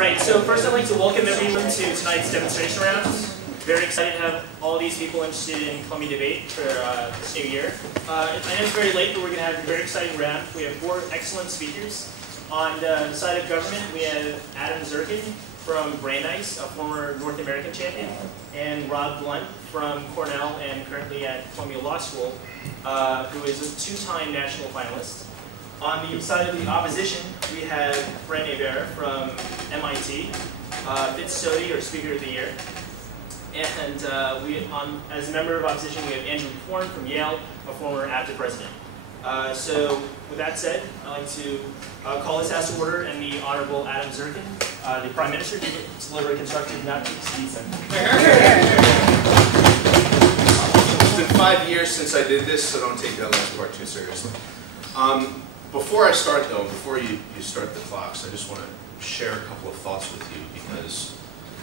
Alright, so first I'd like to welcome everyone to tonight's demonstration round. Very excited to have all these people interested in Columbia debate for this new year. I know it's very late, but we're going to have a very exciting round. We have 4 excellent speakers. On the side of government, we have Adam Zirkin from Brandeis, a former North American champion, and Rob Glunt from Cornell and currently at Columbia Law School, who is a 2-time national finalist. On the side of the opposition, we have Hebert from MIT, Fitz Sodi, or Speaker of the Year. And as a member of opposition, we have Andrew Korn from Yale, a former APDA president. So with that said, I'd like to call this House to order and the Honorable Adam Zirkin, the Prime Minister, to deliver a constructive not to exceed sentence. It's been 5 years since I did this, so don't take that last part too seriously. Before I start though, before you start the clocks, I just want to share a couple of thoughts with you, because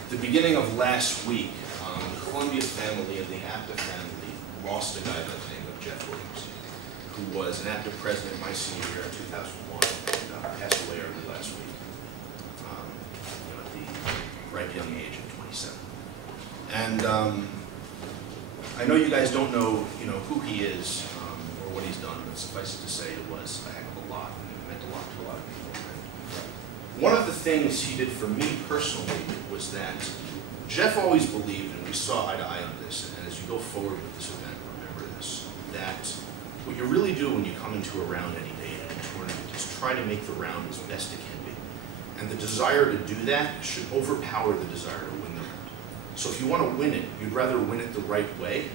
at the beginning of last week, the Columbia family and the APDA family lost a guy by the name of Jeff Williams, who was an APDA president my senior year in 2001, and passed away early last week, at the ripe young age of 27. And I know you guys don't know, who he is or what he's done, but suffice it to say, it was a heck of a lot, and it meant a lot to a lot of people. And one of the things he did for me personally was that Jeff always believed, and we saw eye to eye on this, and as you go forward with this event, remember this, that what you really do when you come into a round any day in any tournament is try to make the round as best it can be. And the desire to do that should overpower the desire to win the round. So if you want to win it, you'd rather win it the right way,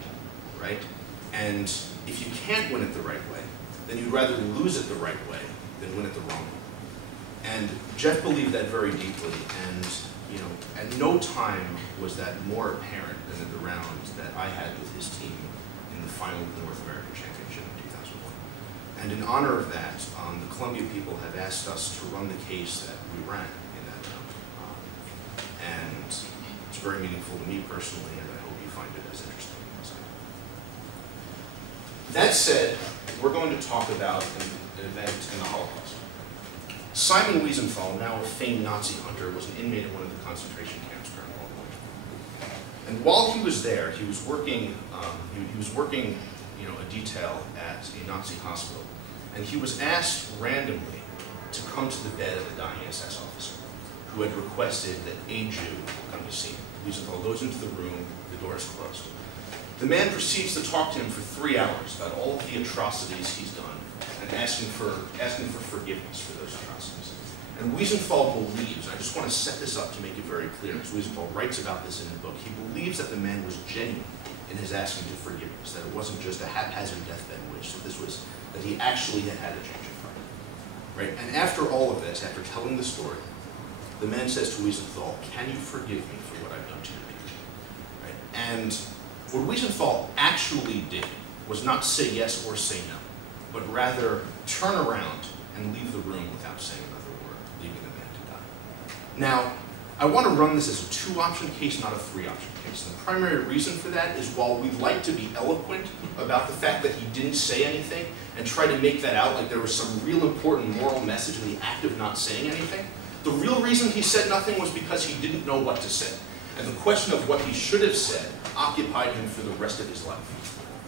right? And if you can't win it the right way, then you'd rather lose it the right way than win it the wrong way. And Jeff believed that very deeply, and at no time was that more apparent than at the round that I had with his team in the final of the North American Championship in 2001. And in honor of that, the Columbia people have asked us to run the case that we ran in that round. And it's very meaningful to me personally, and I hope you find it as interesting as I do. That said, we're going to talk about an event in the Holocaust. Simon Weisenthal, now a famed Nazi hunter, was an inmate at one of the concentration camps during World War II. And while he was there, he was working, a detail at a Nazi hospital, and he was asked randomly to come to the bed of a dying SS officer who had requested that a Jew come to see him. Weisenthal goes into the room, the door is closed. The man proceeds to talk to him for 3 hours about all of the atrocities he's done, and asking for forgiveness for those atrocities. And Weisenthal believes, and I just want to set this up to make it very clear, because Weisenthal writes about this in the book, he believes that the man was genuine in his asking for forgiveness, that it wasn't just a haphazard deathbed wish, that he actually had had a change of heart. Right? And after all of this, after telling the story, the man says to Weisenthal, "Can you forgive me for what I've done to you?" Right? And what Weisenthal actually did was not say yes or say no, but rather turn around and leave the room without saying another word, leaving the man to die. Now, I want to run this as a 2-option case, not a 3-option case. And the primary reason for that is while we'd like to be eloquent about the fact that he didn't say anything and try to make that out like there was some real important moral message in the act of not saying anything, the real reason he said nothing was because he didn't know what to say. And the question of what he should have said occupied him for the rest of his life.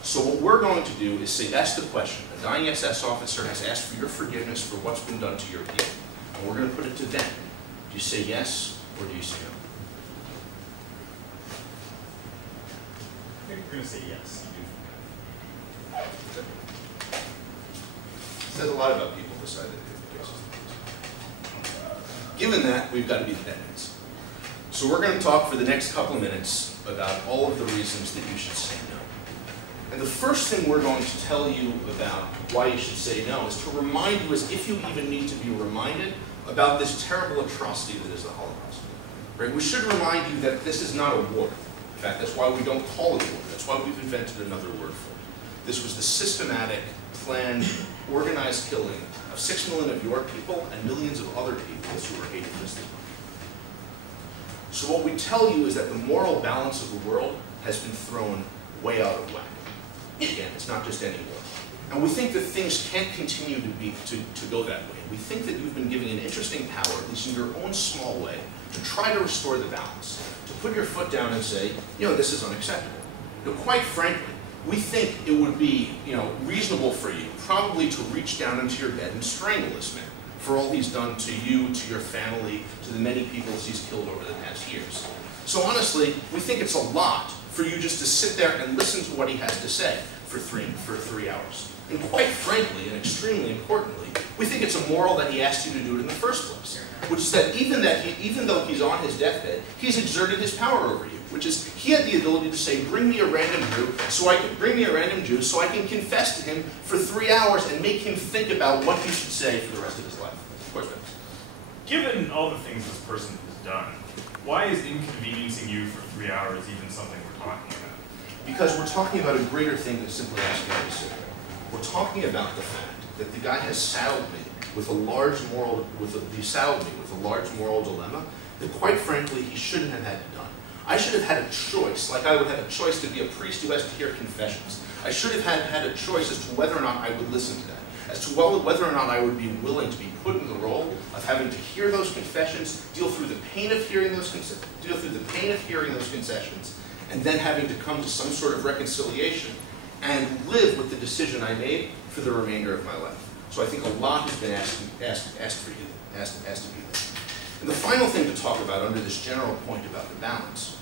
So what we're going to do is say, that's the question. A dying SS officer has asked for your forgiveness for what's been done to your people. And we're going to put it to them. Do you say yes or do you say no? You're going to say yes. It says a lot about people deciding to do the cases. Given that, we've got to be the evidence. So we're going to talk for the next couple of minutes about all of the reasons that you should say no. And the first thing we're going to tell you about why you should say no is to remind you, as if you even need to be reminded, about this terrible atrocity that is the Holocaust. Right? We should remind you that this is not a war. In fact, that's why we don't call it a war. That's why we've invented another word for it. This was the systematic, planned, organized killing of 6 million of your people and millions of other peoples who were hated just as much. So what we tell you is that the moral balance of the world has been thrown way out of whack. Again, it's not just any war. And we think that things can't continue to go that way. We think that you've been giving an interesting power, at least in your own small way, try to restore the balance, to put your foot down and say, this is unacceptable. Quite frankly, we think it would be, reasonable for you probably to reach down into your bed and strangle this man for all he's done to you, to your family, to the many people he's killed over the past years. So honestly, we think it's a lot for you just to sit there and listen to what he has to say for 3 hours. And quite frankly, and extremely importantly, we think it's immoral that he asked you to do it in the first place, which is that even though he's on his deathbed, he's exerted his power over you, which is he had the ability to say, bring me a random Jew so I can confess to him for 3 hours and make him think about what he should say for the rest of his life. Of course, given all the things this person has done, why is inconveniencing you for 3 hours even something we're talking about? Because we're talking about a greater thing than simply asking me to sit there. We're talking about the fact that the guy has saddled me with a large moral dilemma that, quite frankly, he shouldn't have had done. I should have had a choice, like I would have a choice to be a priest who has to hear confessions. I should have had a choice as to whether or not I would listen to that, as to whether or not I would be willing to be put in the role of having to hear those confessions, deal through the pain of hearing those concessions, and then having to come to some sort of reconciliation and live with the decision I made for the remainder of my life. So I think a lot has been asked to be there. And the final thing to talk about under this general point about the balance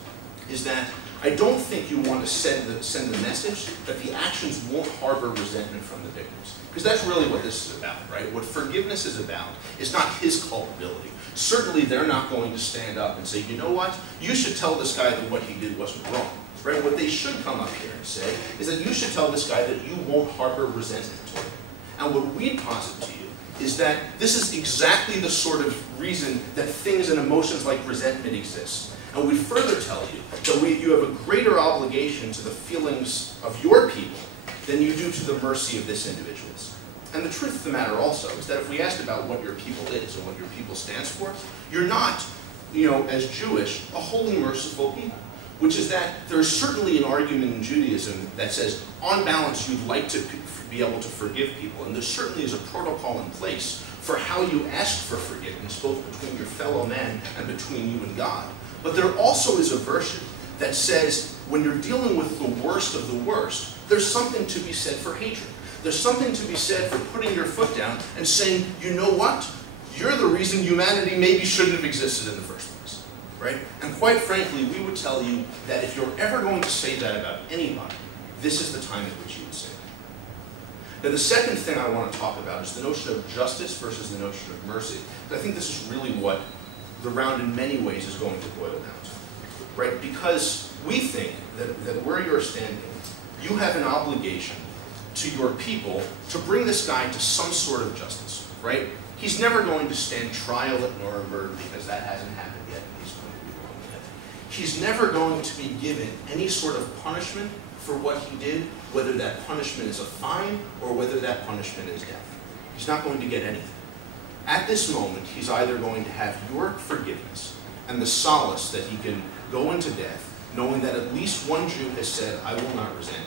is that I don't think you want to send the message that the actions won't harbor resentment from the victims. Because that's really what this is about, right? What forgiveness is about is not his culpability. Certainly they're not going to stand up and say, you know what, you should tell this guy that what he did wasn't wrong. Right? What they should come up here and say is that you should tell this guy that you won't harbor resentment toward him. And what we posit to you is that this is exactly the sort of reason that things and emotions like resentment exist. And we further tell you that you have a greater obligation to the feelings of your people than you do to the mercy of this individual's. And the truth of the matter also is that if we asked about what your people is and what your people stands for, you're not, as Jewish, a wholly merciful people. Which is that there is certainly an argument in Judaism that says, on balance, you'd like to be able to forgive people. And there certainly is a protocol in place for how you ask for forgiveness, both between your fellow man and between you and God. But there also is a version that says, when you're dealing with the worst of the worst, there's something to be said for hatred. There's something to be said for putting your foot down and saying, you know what? You're the reason humanity maybe shouldn't have existed in the first place. Right? And quite frankly, we would tell you that if you're ever going to say that about anybody, this is the time at which you would say that. Now, the second thing I want to talk about is the notion of justice versus the notion of mercy. And I think this is really what the round in many ways is going to boil down to. Right? Because we think that where you're standing, you have an obligation to your people to bring this guy to some sort of justice. Right? He's never going to stand trial at Nuremberg because that hasn't happened yet. He's never going to be given any sort of punishment for what he did, whether that punishment is a fine or whether that punishment is death. He's not going to get anything. At this moment, he's either going to have your forgiveness and the solace that he can go into death, knowing that at least one Jew has said, I will not resent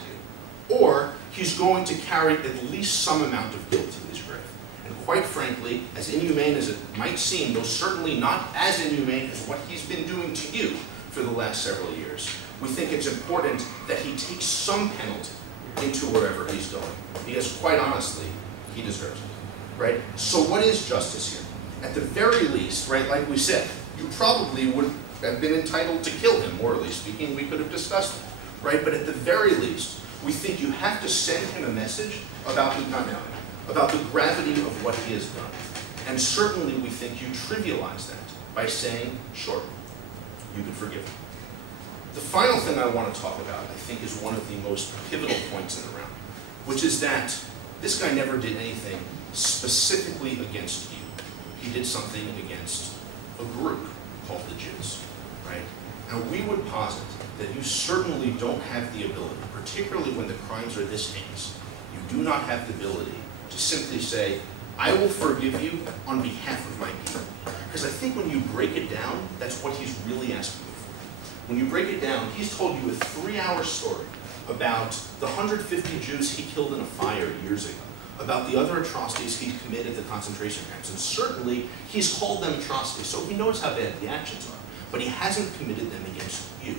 you, or he's going to carry at least some amount of guilt to his grave. And quite frankly, as inhumane as it might seem, though certainly not as inhumane as what he's been doing to you for the last several years, we think it's important that he takes some penalty into wherever he's going. Because quite honestly, he deserves it. Right? So what is justice here? At the very least, right, like we said, you probably would have been entitled to kill him, morally speaking. We could have discussed that. Right? But at the very least, we think you have to send him a message about the gravity of what he has done. And certainly we think you trivialize that by saying, sure, you can forgive him. The final thing I want to talk about, I think, is one of the most pivotal points in the round, which is that this guy never did anything specifically against you. He did something against a group called the Jews, right? And we would posit that you certainly don't have the ability, particularly when the crimes are this heinous, you do not have the ability to simply say, I will forgive you on behalf of my people. Because I think when you break it down, that's what he's really asking you for. When you break it down, he's told you a 3-hour story about the 150 Jews he killed in a fire years ago, about the other atrocities he committed at the concentration camps. And certainly, he's called them atrocities, so he knows how bad the actions are. but he hasn't committed them against you.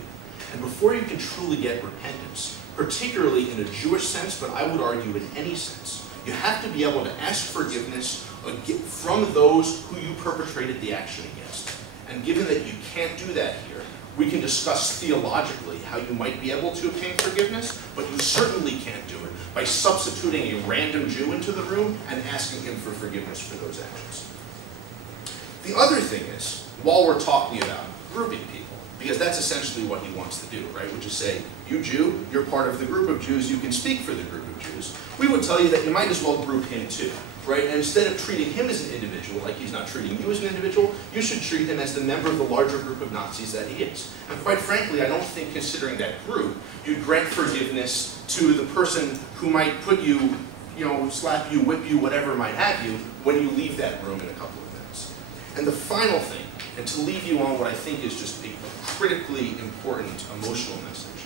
And before you can truly get repentance, particularly in a Jewish sense, but I would argue in any sense, you have to be able to ask forgiveness from those who you perpetrated the action against. And given that you can't do that here, we can discuss theologically how you might be able to obtain forgiveness, but you certainly can't do it by substituting a random Jew into the room and asking him for forgiveness for those actions. The other thing is, while we're talking about grouping people, because that's essentially what he wants to do, right? Which is say, you Jew, you're part of the group of Jews, you can speak for the group of Jews. We would tell you that you might as well group him too, right? And instead of treating him as an individual, like he's not treating you as an individual, you should treat him as the member of the larger group of Nazis that he is. And quite frankly, I don't think, considering that group, you'd grant forgiveness to the person who might put you, slap you, whip you, whatever might have you, when you leave that room in a couple of minutes. And the final thing, and to leave you on what I think is just a critically important emotional message,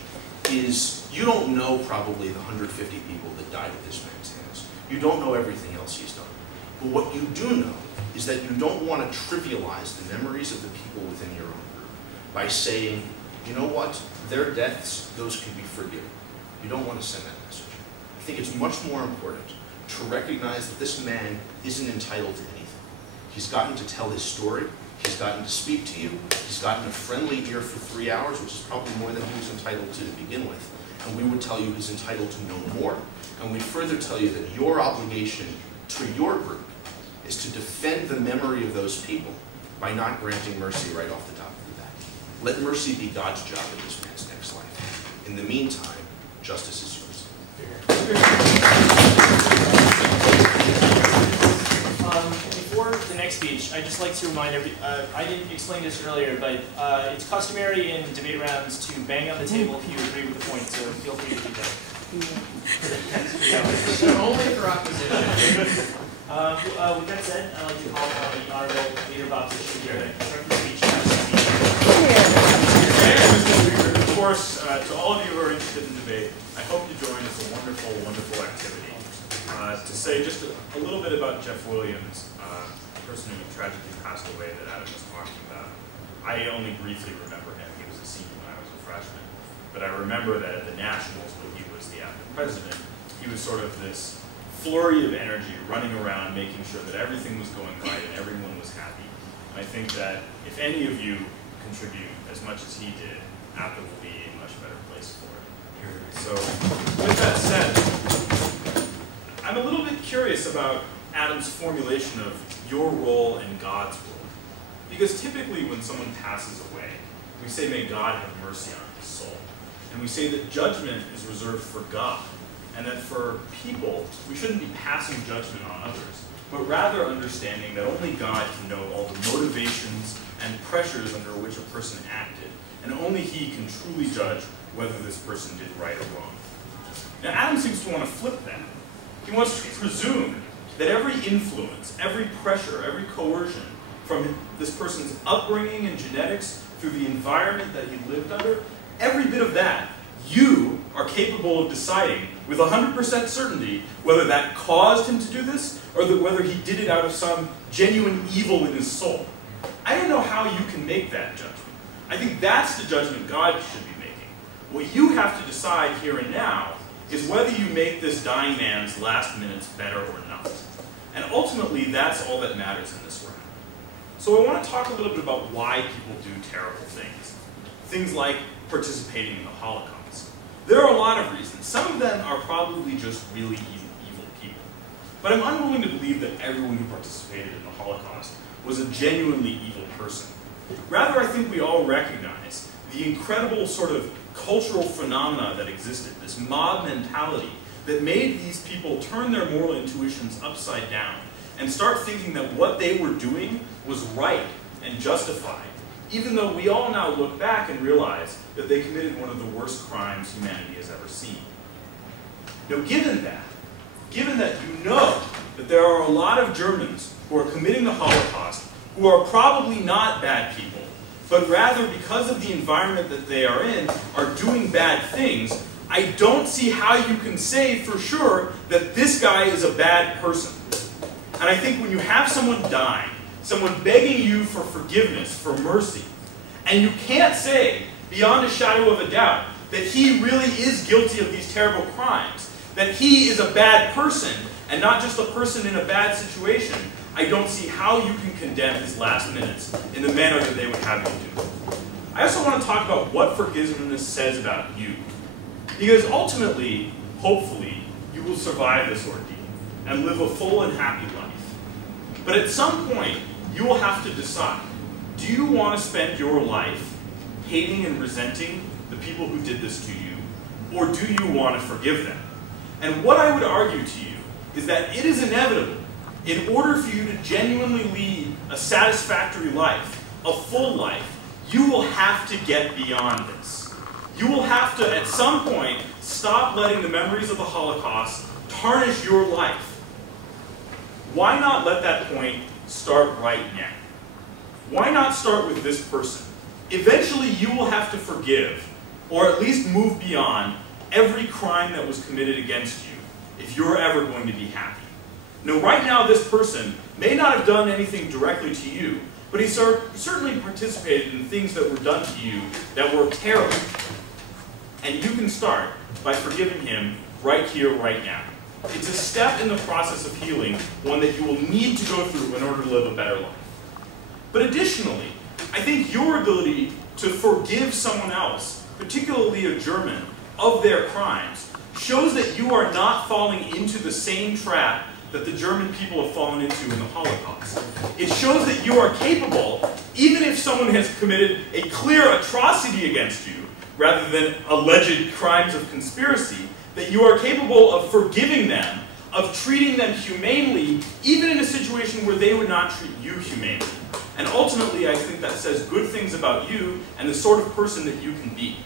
is you don't know probably the 150 people that died at this man's hands. You don't know everything else he's done. But what you do know is that you don't want to trivialize the memories of the people within your own group by saying, you know what, their deaths, those can be forgiven. You don't want to send that message. I think it's much more important to recognize that this man isn't entitled to anything. He's gotten to tell his story. He's gotten to speak to you. He's gotten a friendly ear for 3 hours, which is probably more than he was entitled to begin with. And we would tell you he's entitled to no more. And we further tell you that your obligation to your group is to defend the memory of those people by not granting mercy right off the top of the bat. Let mercy be God's job in this man's next life. In the meantime, justice is yours. Before the next speech, I'd just like to remind I didn't explain this earlier, but it's customary in debate rounds to bang on the table if you agree with the point, so feel free to do that. Only for opposition. With that said, I'd like to call on the Honorable Leader Bob to give a constructive speech. Of course, to all of you who are interested in debate, I hope you join. It's a wonderful, wonderful activity. To say just a little bit about Jeff Williams, the person who tragically passed away that Adam was talking about. I only briefly remember him. He was a senior when I was a freshman. But I remember that at the Nationals, when he was the acting president, he was sort of this flurry of energy running around making sure that everything was going right and everyone was happy. And I think that if any of you contribute as much as he did, APDA will be a much better place for it. So, with that said, I'm a little bit curious about Adam's formulation of your role and God's role. Because typically when someone passes away, we say, may God have mercy on his soul. And we say that judgment is reserved for God. And that for people, we shouldn't be passing judgment on others, but rather understanding that only God can know all the motivations and pressures under which a person acted. And only he can truly judge whether this person did right or wrong. Now Adam seems to want to flip that. He wants to presume that every influence, every pressure, every coercion from this person's upbringing and genetics through the environment that he lived under, every bit of that, you are capable of deciding with 100% certainty whether that caused him to do this or whether he did it out of some genuine evil in his soul. I don't know how you can make that judgment. I think that's the judgment God should be making. What you have to decide here and now is whether you make this dying man's last minutes better or not. And ultimately, that's all that matters in this round. So I want to talk a little bit about why people do terrible things. Things like participating in the Holocaust. There are a lot of reasons. Some of them are probably just really evil people. But I'm unwilling to believe that everyone who participated in the Holocaust was a genuinely evil person. Rather, I think we all recognize the incredible sort of cultural phenomena that existed, this mob mentality that made these people turn their moral intuitions upside down and start thinking that what they were doing was right and justified, even though we all now look back and realize that they committed one of the worst crimes humanity has ever seen. Now, given that you know that there are a lot of Germans who are committing the Holocaust who are probably not bad people, but rather because of the environment that they are in, are doing bad things, I don't see how you can say for sure that this guy is a bad person. And I think when you have someone dying, someone begging you for forgiveness, for mercy, And you can't say, beyond a shadow of a doubt, that he really is guilty of these terrible crimes, that he is a bad person, and not just a person in a bad situation. I don't see how you can condemn his last minutes in the manner that they would have you do. I also want to talk about what forgiveness says about you. Because ultimately, hopefully, you will survive this ordeal and live a full and happy life. But at some point, you will have to decide, do you want to spend your life hating and resenting the people who did this to you, or do you want to forgive them? And what I would argue to you is that it is inevitable, in order for you to genuinely lead a satisfactory life, a full life, you will have to get beyond this. You will have to, at some point, stop letting the memories of the Holocaust tarnish your life. Why not let that point start right now? Why not start with this person? Eventually, you will have to forgive, or at least move beyond, every crime that was committed against you, if you're ever going to be happy. Now, right now, this person may not have done anything directly to you, but he certainly participated in things that were done to you that were terrible. And you can start by forgiving him right here, right now. It's a step in the process of healing, one that you will need to go through in order to live a better life. But additionally, I think your ability to forgive someone else, particularly a German, of their crimes, shows that you are not falling into the same trap that the German people have fallen into in the Holocaust. It shows that you are capable, even if someone has committed a clear atrocity against you, rather than alleged crimes of conspiracy, that you are capable of forgiving them, of treating them humanely, even in a situation where they would not treat you humanely. And ultimately, I think that says good things about you and the sort of person that you can be.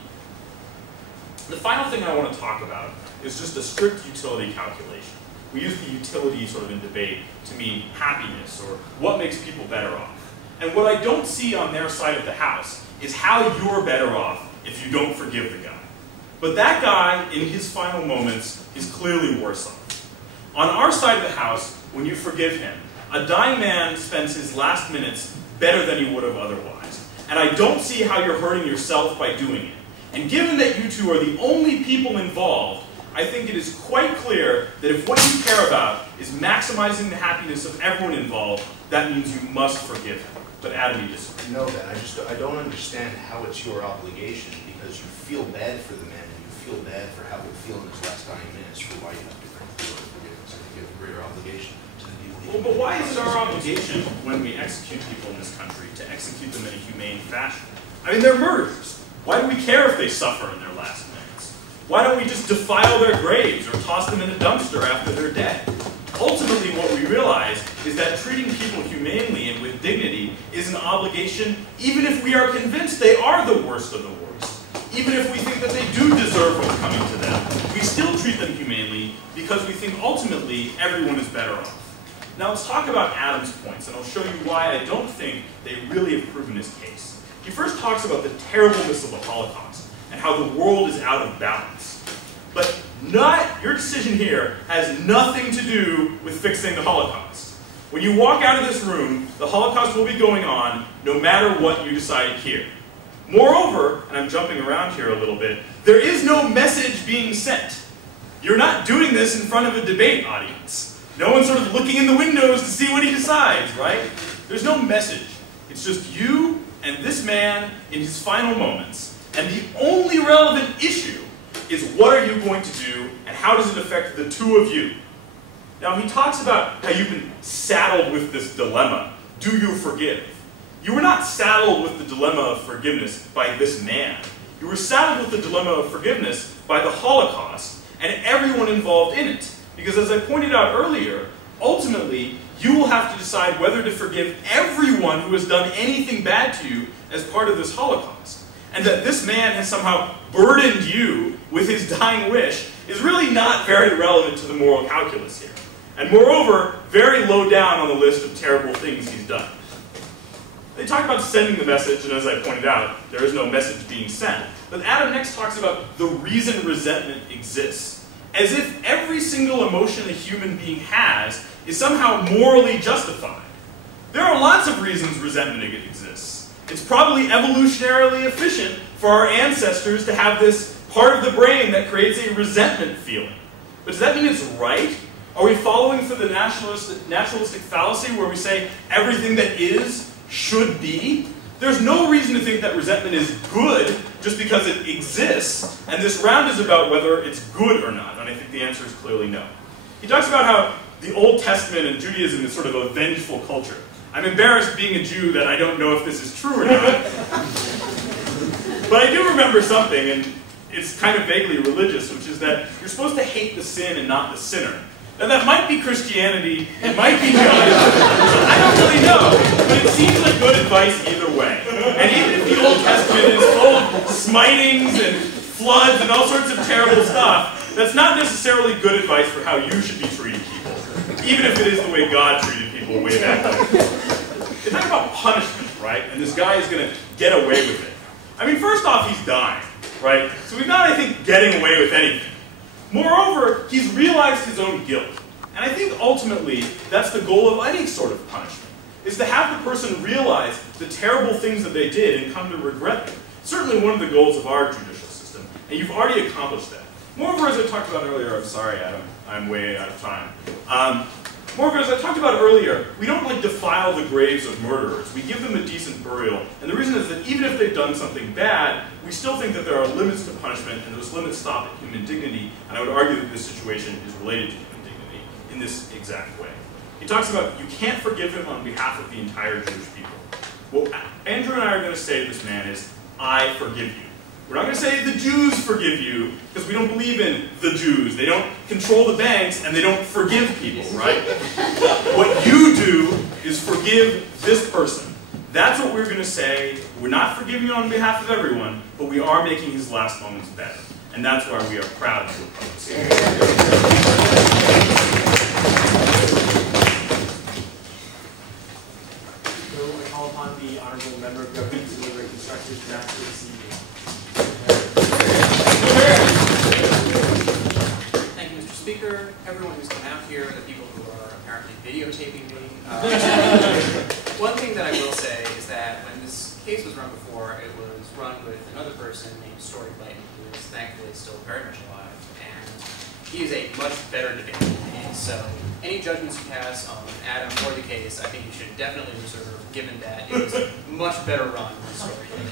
The final thing I want to talk about is just a strict utility calculation. We use the utility sort of in debate to mean happiness or what makes people better off. And what I don't see on their side of the house is how you're better off if you don't forgive the guy. But that guy, in his final moments, is clearly worse off. On our side of the house, when you forgive him, a dying man spends his last minutes better than he would have otherwise. And I don't see how you're hurting yourself by doing it. And given that you two are the only people involved, I think it is quite clear that if what you care about is maximizing the happiness of everyone involved, that means you must forgive him. But Adam, you disagree. I know that. I don't understand how it's your obligation, because you feel bad for the man and you feel bad for how he'll feel in his last dying minutes for why you have to complete forgiveness. I think you have a greater obligation to the people. Well, but why is it our obligation when we execute people in this country to execute them in a humane fashion? I mean, they're murderers. Why do we care if they suffer in their last minutes? Why don't we just defile their graves or toss them in a dumpster after they're dead? Ultimately, what we realize is that treating people humanely and with dignity is an obligation, even if we are convinced they are the worst of the worst. Even if we think that they do deserve what's coming to them, we still treat them humanely because we think ultimately everyone is better off. Now let's talk about Adam's points, and I'll show you why I don't think they really have proven his case. He first talks about the terribleness of the Holocaust and how the world is out of balance. But your decision here has nothing to do with fixing the Holocaust. When you walk out of this room, the Holocaust will be going on no matter what you decide here. Moreover, and I'm jumping around here a little bit, there is no message being sent. You're not doing this in front of a debate audience. No one's sort of looking in the windows to see what he decides, right? There's no message. It's just you and this man in his final moments. And the only relevant issue is what are you going to do and how does it affect the two of you? Now he talks about how you've been saddled with this dilemma. Do you forgive? You were not saddled with the dilemma of forgiveness by this man. You were saddled with the dilemma of forgiveness by the Holocaust and everyone involved in it. Because as I pointed out earlier, ultimately you will have to decide whether to forgive everyone who has done anything bad to you as part of this Holocaust. And that this man has somehow burdened you with his dying wish is really not very relevant to the moral calculus here. And moreover, very low down on the list of terrible things he's done. They talk about sending the message, and as I pointed out, there is no message being sent. But Adam next talks about the reason resentment exists, as if every single emotion a human being has is somehow morally justified. There are lots of reasons resentment exists. It's probably evolutionarily efficient for our ancestors to have this part of the brain that creates a resentment feeling. But does that mean it's right? Are we following for the naturalistic fallacy where we say everything that is should be? There's no reason to think that resentment is good just because it exists, and this round is about whether it's good or not, and I think the answer is clearly no. He talks about how the Old Testament and Judaism is sort of a vengeful culture. I'm embarrassed being a Jew that I don't know if this is true or not. But I do remember something, and it's kind of vaguely religious, which is that you're supposed to hate the sin and not the sinner. Now that might be Christianity, it might be Judaism, I don't really know, but it seems like good advice either way. And even if the Old Testament is full of smitings and floods and all sorts of terrible stuff, that's not necessarily good advice for how you should be treating people, even if it is the way God treated people way back then. They talk about punishment, right? And this guy is going to get away with it. I mean, first off, he's dying, right? So he's not, I think, getting away with anything. Moreover, he's realized his own guilt. And I think ultimately, that's the goal of any sort of punishment, is to have the person realize the terrible things that they did and come to regret them. Certainly one of the goals of our judicial system, and you've already accomplished that. Moreover, as I talked about earlier, I'm sorry, Adam, I'm way out of time. Moreover, as I talked about earlier, we don't like defile the graves of murderers. We give them a decent burial. And the reason is that even if they've done something bad, we still think that there are limits to punishment, and those limits stop at human dignity. And I would argue that this situation is related to human dignity in this exact way. He talks about you can't forgive him on behalf of the entire Jewish people. What Andrew and I are going to say to this man is, I forgive you. We're not going to say the Jews forgive you, because we don't believe in the Jews. They don't control the banks, and they don't forgive people, right? What you do is forgive this person. That's what we're going to say. We're not forgiving on behalf of everyone, but we are making his last moments better. And that's why we are proud to oppose. So I call upon the honorable member of government to deliver a constructive draft for this evening. Thank you, Mr. Speaker, everyone who's come out here, the people who are apparently videotaping me. One thing that I will say is that when this case was run before, it was run with another person named Story Clayton, who is thankfully still very much alive, and he is a much better debater than me. So any judgments you pass on Adam or the case, I think you should definitely reserve, given that it was a much better run than Story did.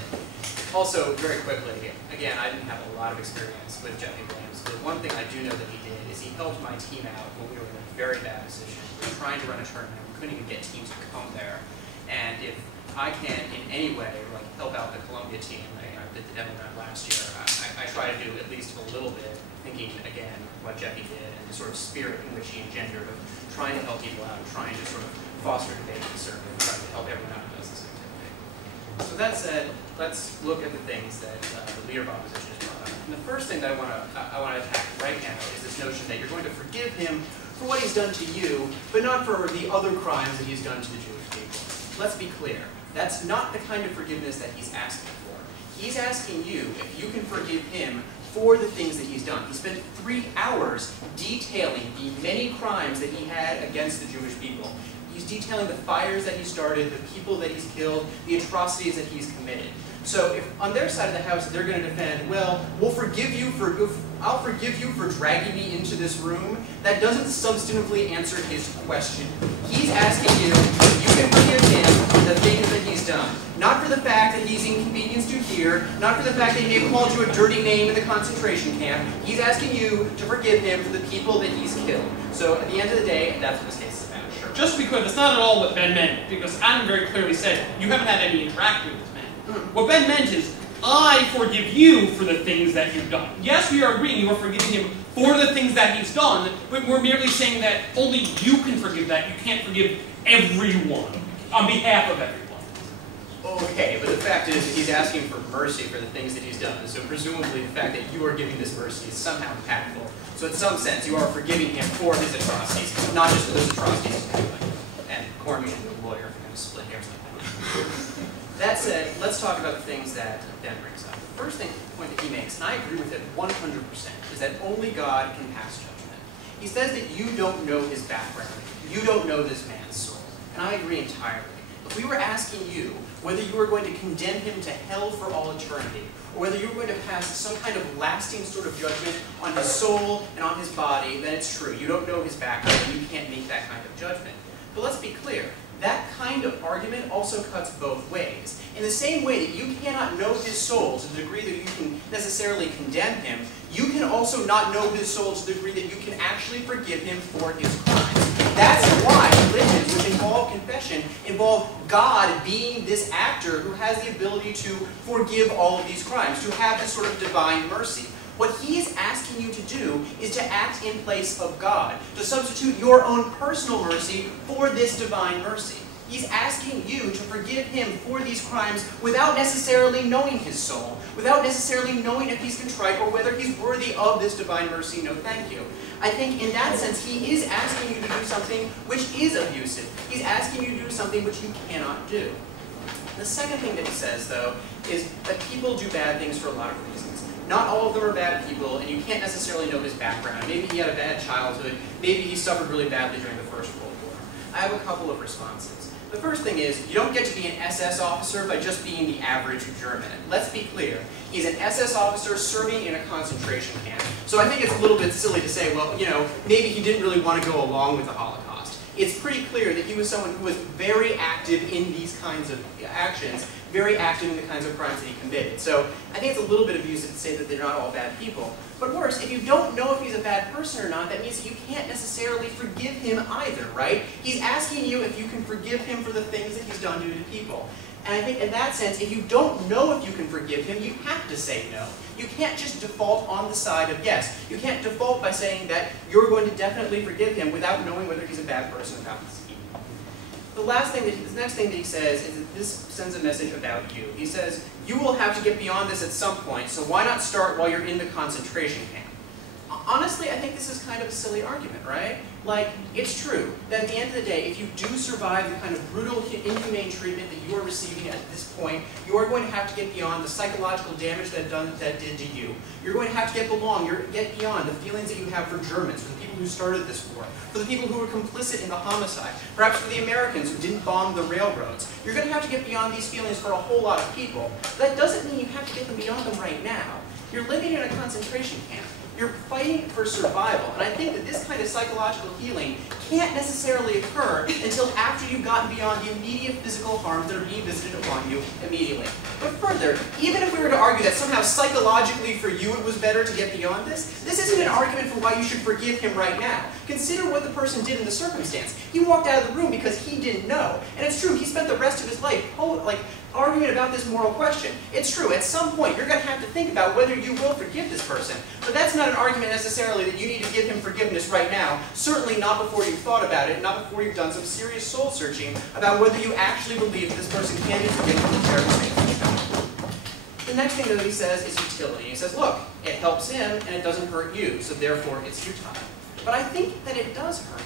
Also, very quickly, again, I didn't have a lot of experience with Jeffy Williams, but one thing I do know that he did is he helped my team out when we were in a very bad position. We were trying to run a tournament, we couldn't even get teams to come there. And if I can in any way help out the Columbia team, I did the demo round last year, I try to do at least a little bit, thinking again what Jeffy did and the sort of spirit in which he engendered of trying to help people out, trying to sort of foster debate in the circuit, trying to help everyone out who does this activity. So that said, let's look at the things that the leader of opposition has brought up. And the first thing that I want to attack right now is this notion that you're going to forgive him for what he's done to you, but not for the other crimes that he's done to the Jewish people. Let's be clear. That's not the kind of forgiveness that he's asking for. He's asking you if you can forgive him for the things that he's done. He spent 3 hours detailing the many crimes that he had against the Jewish people. He's detailing the fires that he started, the people that he's killed, the atrocities that he's committed. So if on their side of the house they're going to defend, well, I'll forgive you for dragging me into this room, that doesn't substantively answer his question. He's asking you if you can forgive him for the things that he's done. Not for the fact that he's inconvenienced you here, not for the fact that he may have called you a dirty name in the concentration camp. He's asking you to forgive him for the people that he's killed. So at the end of the day, that's what this case is about. Sure. Just to be clear, that's not at all what Ben meant, because Adam very clearly said you haven't had any interaction with this man. What Ben meant is, I forgive you for the things that you've done. Yes, we are agreeing you are forgiving him for the things that he's done, but we're merely saying that only you can forgive that. You can't forgive everyone on behalf of everyone. Okay, but the fact is that he's asking for mercy for the things that he's done, so presumably the fact that you are giving this mercy is somehow impactful. So in some sense, you are forgiving him for his atrocities, not just for those atrocities he's doing. And Korn, you should be a lawyer if you're going to split hairs like that. That said, let's talk about the things that Ben brings up. The first point that he makes, and I agree with it 100%, is that only God can pass judgment. He says that you don't know his background. You don't know this man's soul. And I agree entirely. The we were asking you whether you were going to condemn him to hell for all eternity, or whether you were going to pass some kind of lasting sort of judgment on his soul and on his body, then it's true. You don't know his background, and you can't make that kind of judgment. But let's be clear. That kind of argument also cuts both ways. In the same way that you cannot know his soul to the degree that you can necessarily condemn him, you can also not know his soul to the degree that you can actually forgive him for his crimes. That's why religions which involve confession involve God being this actor who has the ability to forgive all of these crimes, to have this sort of divine mercy. What he is asking you to do is to act in place of God, to substitute your own personal mercy for this divine mercy. He's asking you to forgive him for these crimes without necessarily knowing his soul, without necessarily knowing if he's contrite or whether he's worthy of this divine mercy. No, thank you. I think in that sense, he is asking you to do something which is abusive. He's asking you to do something which you cannot do. The second thing that he says, though, is that people do bad things for a lot of reasons. Not all of them are bad people, and you can't necessarily know his background. Maybe he had a bad childhood. Maybe he suffered really badly during the First World War. I have a couple of responses. The first thing is, you don't get to be an SS officer by just being the average German. Let's be clear. He's an SS officer serving in a concentration camp. So I think it's a little bit silly to say, well, you know, maybe he didn't really want to go along with the Holocaust. It's pretty clear that he was someone who was very active in these kinds of actions, very active in the kinds of crimes that he committed. So I think it's a little bit abusive to say that they're not all bad people. But worse, if you don't know if he's a bad person or not, that means that you can't necessarily forgive him either, right? He's asking you if you can forgive him for the things that he's done to people. And I think in that sense, if you don't know if you can forgive him, you have to say no. You can't just default on the side of yes. You can't default by saying that you're going to definitely forgive him without knowing whether he's a bad person or not. The next thing that he says is that this sends a message about you. He says, you will have to get beyond this at some point, so why not start while you're in the concentration camp? Honestly, I think this is kind of a silly argument, right? Like, it's true that at the end of the day, if you do survive the kind of brutal, inhumane treatment that you are receiving at this point, you are going to have to get beyond the psychological damage that did to you. You're going to have to get beyond the feelings that you have for Germans, for the people who started this war, for the people who were complicit in the homicide, perhaps for the Americans who didn't bomb the railroads. You're going to have to get beyond these feelings for a whole lot of people. That doesn't mean you have to get them beyond them right now. You're living in a concentration camp. You're fighting for survival. And I think that this kind of psychological healing can't necessarily occur until after you've gotten beyond the immediate physical harms that are being visited upon you immediately. But further, even if we were to argue that somehow psychologically for you it was better to get beyond this isn't an argument for why you should forgive him right now. Consider what the person did in the circumstance. He walked out of the room because he didn't know. And it's true, he spent the rest of his life arguing about this moral question. It's true, at some point you're going to have to think about whether you will forgive this person. But that's not an argument necessarily that you need to give him forgiveness right now. Certainly not before you've thought about it, not before you've done some serious soul searching about whether you actually believe that this person can be forgiven for the terrible things that he's done. The next thing that he says is utility. He says, look, it helps him and it doesn't hurt you, so therefore it's futile. But I think that it does hurt you.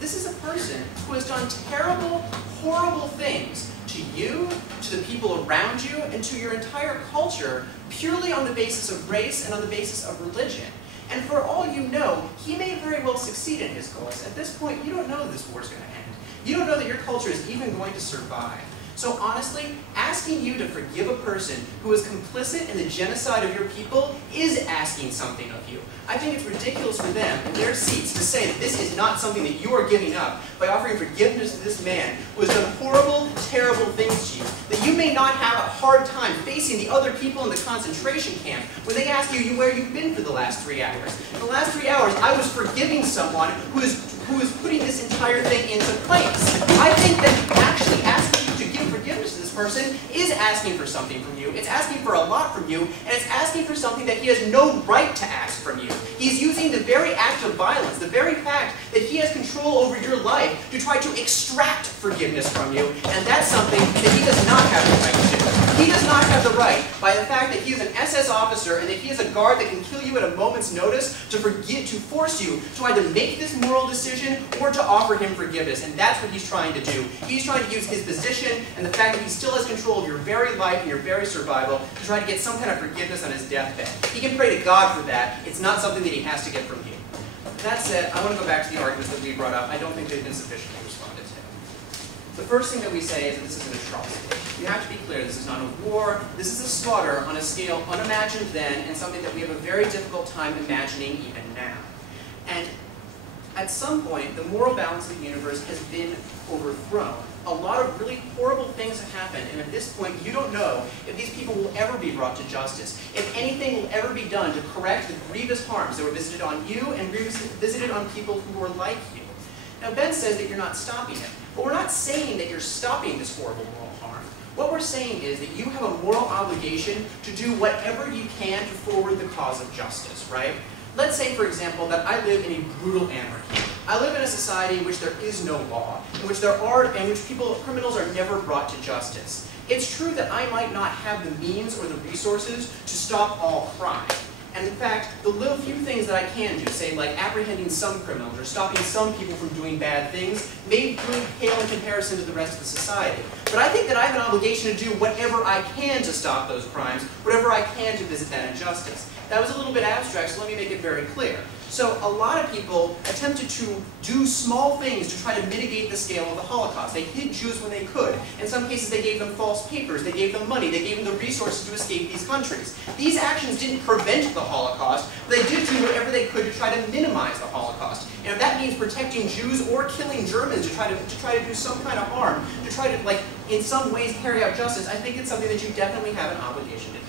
This is a person who has done terrible, horrible things to you, to the people around you, and to your entire culture purely on the basis of race and on the basis of religion. And for all you know, he may very well succeed in his goals. At this point, you don't know that this war is going to end. You don't know that your culture is even going to survive. So honestly, asking you to forgive a person who is complicit in the genocide of your people is asking something of you. I think it's ridiculous for them in their seats to say that this is not something that you are giving up by offering forgiveness to this man who has done horrible, terrible things to you. That you may not have a hard time facing the other people in the concentration camp when they ask you where you've been for the last 3 hours. In the last 3 hours, I was forgiving someone who is putting this entire thing into place. I think that actually asking you to give forgiveness to this person is asking for something from you. It's asking for a lot from you, and it's asking for something that he has no right to ask from you. He's using the very act of violence, the very fact that he has control over your life to try to extract forgiveness from you, and that's something that he does not have the right to do. He does not have the right, by the fact that he is an SS officer and that he is a guard that can kill you at a moment's notice, to force you to either make this moral decision or to offer him forgiveness. And that's what he's trying to do. He's trying to use his position and the fact that he still has control of your very life and your very survival to try to get some kind of forgiveness on his deathbed. He can pray to God for that. It's not something that he has to get from you. That said, I want to go back to the arguments that we brought up. I don't think they've been sufficiently responded to. The first thing that we say is that this is an atrocity. You have to be clear, this is not a war, this is a slaughter on a scale unimagined then, and something that we have a very difficult time imagining even now. And at some point, the moral balance of the universe has been overthrown. A lot of really horrible things have happened, and at this point, you don't know if these people will ever be brought to justice, if anything will ever be done to correct the grievous harms that were visited on you and visited on people who were like you. Now, Ben says that you're not stopping it, but we're not saying that you're stopping this horrible moral harm. What we're saying is that you have a moral obligation to do whatever you can to forward the cause of justice, right? Let's say, for example, that I live in a brutal anarchy. I live in a society in which there is no law, in which criminals are never brought to justice. It's true that I might not have the means or the resources to stop all crime. And in fact, the little few things that I can do, say like apprehending some criminals or stopping some people from doing bad things, may really pale in comparison to the rest of the society. But I think that I have an obligation to do whatever I can to stop those crimes, whatever I can to visit that injustice. That was a little bit abstract, so let me make it very clear. So a lot of people attempted to do small things to try to mitigate the scale of the Holocaust. They hid Jews when they could. In some cases, they gave them false papers. They gave them money. They gave them the resources to escape these countries. These actions didn't prevent the Holocaust, but they did do whatever they could to try to minimize the Holocaust. And if that means protecting Jews or killing Germans to try to do some kind of harm, to try to, like, in some ways carry out justice, I think it's something that you definitely have an obligation to do.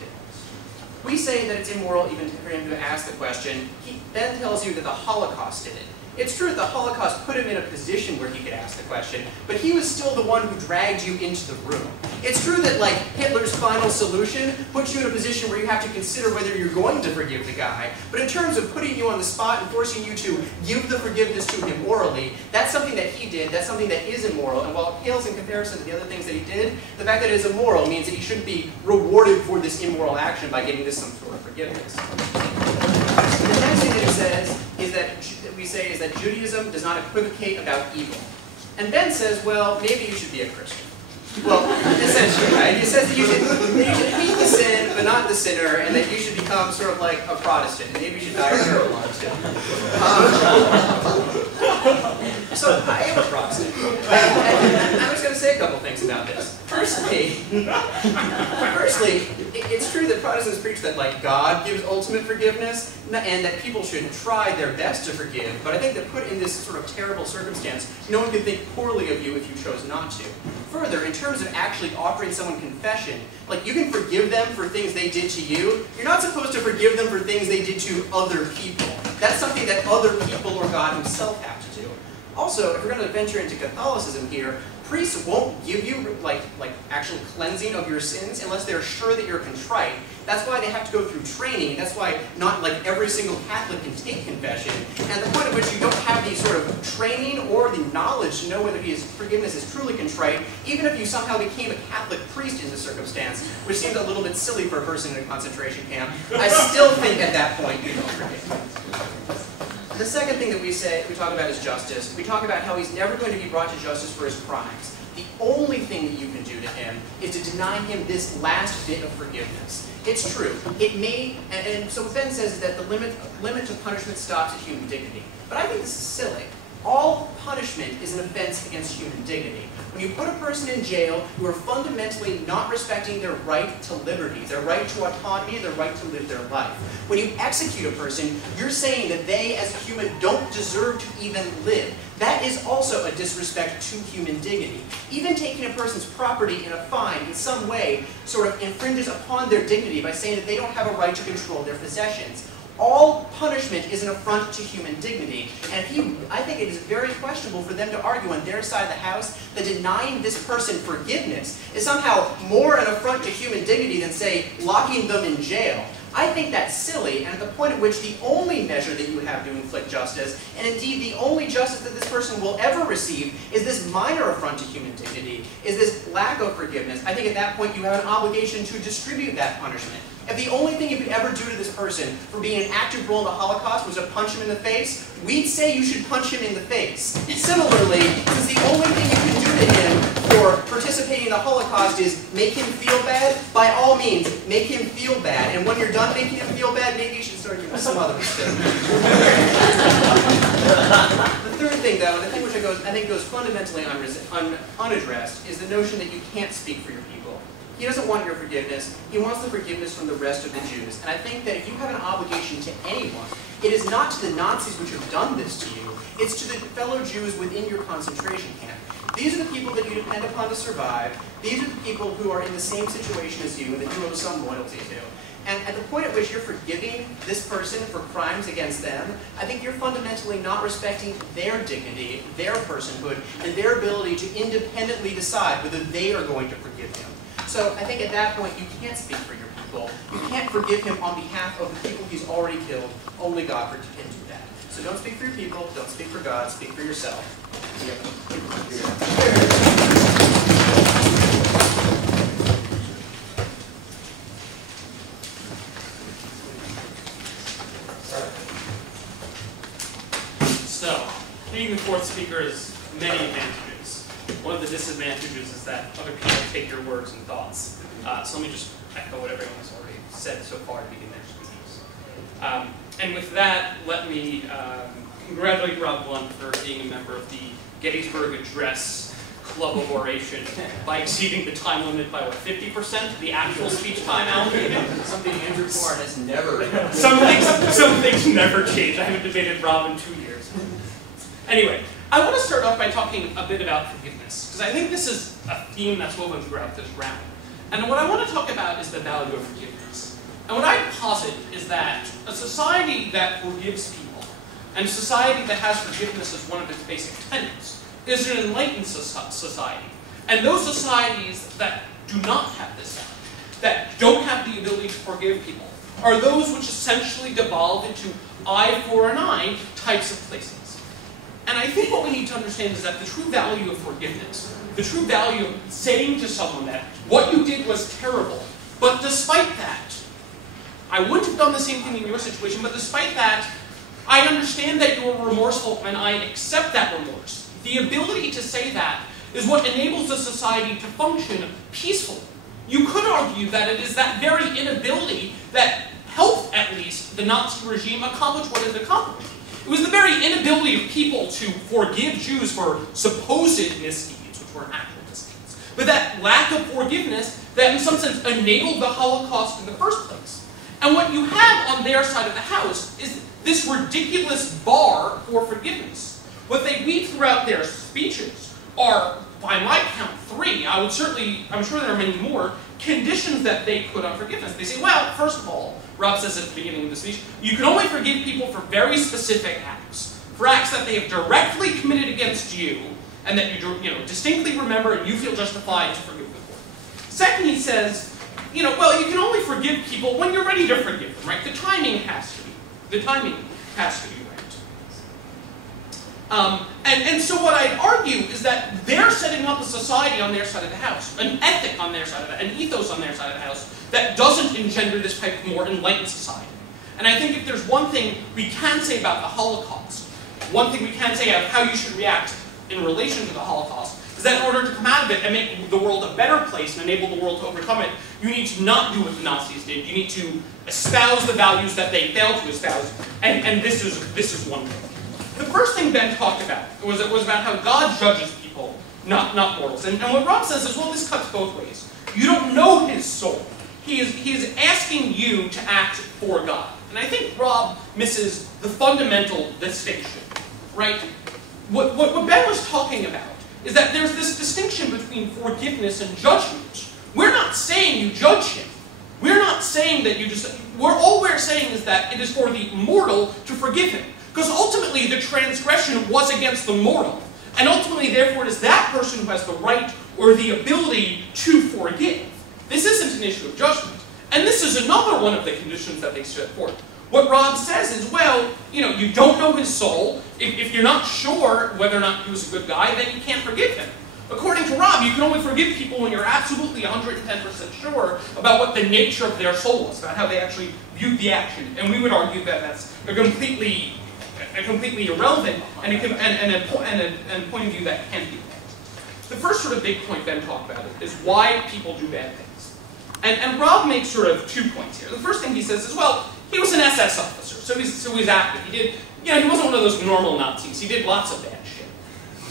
We say that it's immoral even for him to ask the question. Ben tells you that the Holocaust did it. It's true that the Holocaust put him in a position where he could ask the question, but he was still the one who dragged you into the room. It's true that, like, Hitler's final solution puts you in a position where you have to consider whether you're going to forgive the guy, but in terms of putting you on the spot and forcing you to give the forgiveness to him orally, that's something that he did, that's something that is immoral, and while it pales in comparison to the other things that he did, the fact that it is immoral means that he shouldn't be rewarded for this immoral action by giving this some sort of forgiveness. The next thing that it says is that Judaism does not equivocate about evil. And Ben says, well, maybe you should be a Christian. Well, essentially, right? He says that you should hate the sin, but not the sinner, and that you should become sort of like a Protestant. Maybe you should die a terrible one, too. So, I am a Protestant. And I'm just going to say a couple things about this. Firstly, it's true that Protestants preach that, like, God gives ultimate forgiveness, and that people should try their best to forgive, but I think that put in this sort of terrible circumstance, no one could think poorly of you if you chose not to. Further, in terms of actually offering someone confession, like, you can forgive them for things they did to you. You're not supposed to forgive them for things they did to other people. That's something that other people or God himself have to do. Also, if we're going to venture into Catholicism here, priests won't give you like actual cleansing of your sins unless they're sure that you're contrite. That's why they have to go through training. That's why not like every single Catholic can take confession. And the point at which you don't have the sort of training or the knowledge to know whether his forgiveness is truly contrite, even if you somehow became a Catholic priest in this circumstance, which seems a little bit silly for a person in a concentration camp, I still think at that point you don't forgive. The second thing that we talk about is justice. We talk about how he's never going to be brought to justice for his crimes. The only thing that you can do to him is to deny him this last bit of forgiveness. It's true. It may, and so what Ben says is that the limit to punishment stops at human dignity. But I think this is silly. All punishment is an offense against human dignity. When you put a person in jail, you are fundamentally not respecting their right to liberty, their right to autonomy, their right to live their life. When you execute a person, you're saying that they, as a human, don't deserve to even live. That is also a disrespect to human dignity. Even taking a person's property in a fine in some way sort of infringes upon their dignity by saying that they don't have a right to control their possessions. All punishment is an affront to human dignity, and I think it is very questionable for them to argue on their side of the house that denying this person forgiveness is somehow more an affront to human dignity than, say, locking them in jail. I think that's silly, and at the point at which the only measure that you have to inflict justice, and indeed the only justice that this person will ever receive, is this minor affront to human dignity, is this lack of forgiveness, I think at that point you have an obligation to distribute that punishment. If the only thing you could ever do to this person for being an active role in the Holocaust was to punch him in the face, we'd say you should punch him in the face. Similarly, since the only thing you can do to him for participating in the Holocaust is make him feel bad, by all means, make him feel bad. And when you're done making him feel bad, maybe you should start doing some other stuff. The third thing though, the thing which I think goes fundamentally unaddressed is the notion that you can't speak for your people. He doesn't want your forgiveness. He wants the forgiveness from the rest of the Jews. And I think that if you have an obligation to anyone, it is not to the Nazis which have done this to you. It's to the fellow Jews within your concentration camp. These are the people that you depend upon to survive. These are the people who are in the same situation as you and that you owe some loyalty to. And at the point at which you're forgiving this person for crimes against them, I think you're fundamentally not respecting their dignity, their personhood, and their ability to independently decide whether they are going to forgive him. So I think at that point you can't speak for your people. You can't forgive him on behalf of the people he's already killed. Only God can do that. So don't speak for your people, don't speak for God, speak for yourself. So, being the fourth speaker has many advantages. One of the disadvantages is that other people take your words and thoughts. So let me just echo what everyone has already said so far to begin their speeches. And with that, let me congratulate Rob Glunt for being a member of the Gettysburg Address Club of Oration by exceeding the time limit by, what, 50%? The actual speech time allocated? Something Andrew Korn has never done. Some things never change. I haven't debated Rob in 2 years. Anyway, I want to start off by talking a bit about forgiveness, because I think this is a theme that's woven throughout this round. And what I want to talk about is the value of forgiveness. And what I posit is that a society that forgives people, and a society that has forgiveness as one of its basic tenets, is an enlightened society. And those societies that do not have this value, that don't have the ability to forgive people, are those which essentially devolve into eye for an eye types of places. And I think what we need to understand is that the true value of forgiveness, the true value of saying to someone that what you did was terrible, but despite that, I wouldn't have done the same thing in your situation, but despite that, I understand that you were remorseful and I accept that remorse. The ability to say that is what enables a society to function peacefully. You could argue that it is that very inability that helped, at least, the Nazi regime accomplish what it accomplished. It was the very inability of people to forgive Jews for supposed misdeeds, which were actual misdeeds, but that lack of forgiveness that in some sense enabled the Holocaust in the first place. And what you have on their side of the house is this ridiculous bar for forgiveness. What they weave throughout their speeches are, by my count, 3, I'm sure there are many more, conditions that they put on forgiveness. They say, well, first of all, Rob says at the beginning of the speech, you can only forgive people for very specific acts. For acts that they have directly committed against you, and that you distinctly remember and you feel justified to forgive them for. Second, he says, well, you can only forgive people when you're ready to forgive them, right? The timing has to be right. And so what I'd argue is that they're setting up a society on their side of the house, an ethic on their side of the house, an ethos on their side of the house, that doesn't engender this type of more enlightened society. And I think if there's one thing we can say about the Holocaust, one thing we can say of how you should react in relation to the Holocaust, is that in order to come out of it and make the world a better place and enable the world to overcome it, you need to not do what the Nazis did. You need to espouse the values that they failed to espouse, and this is one thing. The first thing Ben talked about was about how God judges people, not mortals. And what Rob says is, well, this cuts both ways. You don't know his soul. He is asking you to act for God. And I think Rob misses the fundamental distinction, right? What Ben was talking about is that there's this distinction between forgiveness and judgment. We're not saying you judge him. We're not saying that you just... all we're saying is that it is for the mortal to forgive him. Because ultimately, the transgression was against the mortal. And ultimately, therefore, it is that person who has the right or the ability to forgive. This isn't an issue of judgment. And this is another one of the conditions that they set forth. What Rob says is, well, you don't know his soul. If you're not sure whether or not he was a good guy, then you can't forgive him. According to Rob, you can only forgive people when you're absolutely 110% sure about what the nature of their soul was, about how they actually viewed the action. And we would argue that that's a completely irrelevant and a point of view that can't be met. The first sort of big point Ben talked about is why people do bad things. And Rob makes sort of 2 points here. The first thing he says is, well, he was an SS officer, so he's active. He wasn't one of those normal Nazis. He did lots of bad shit.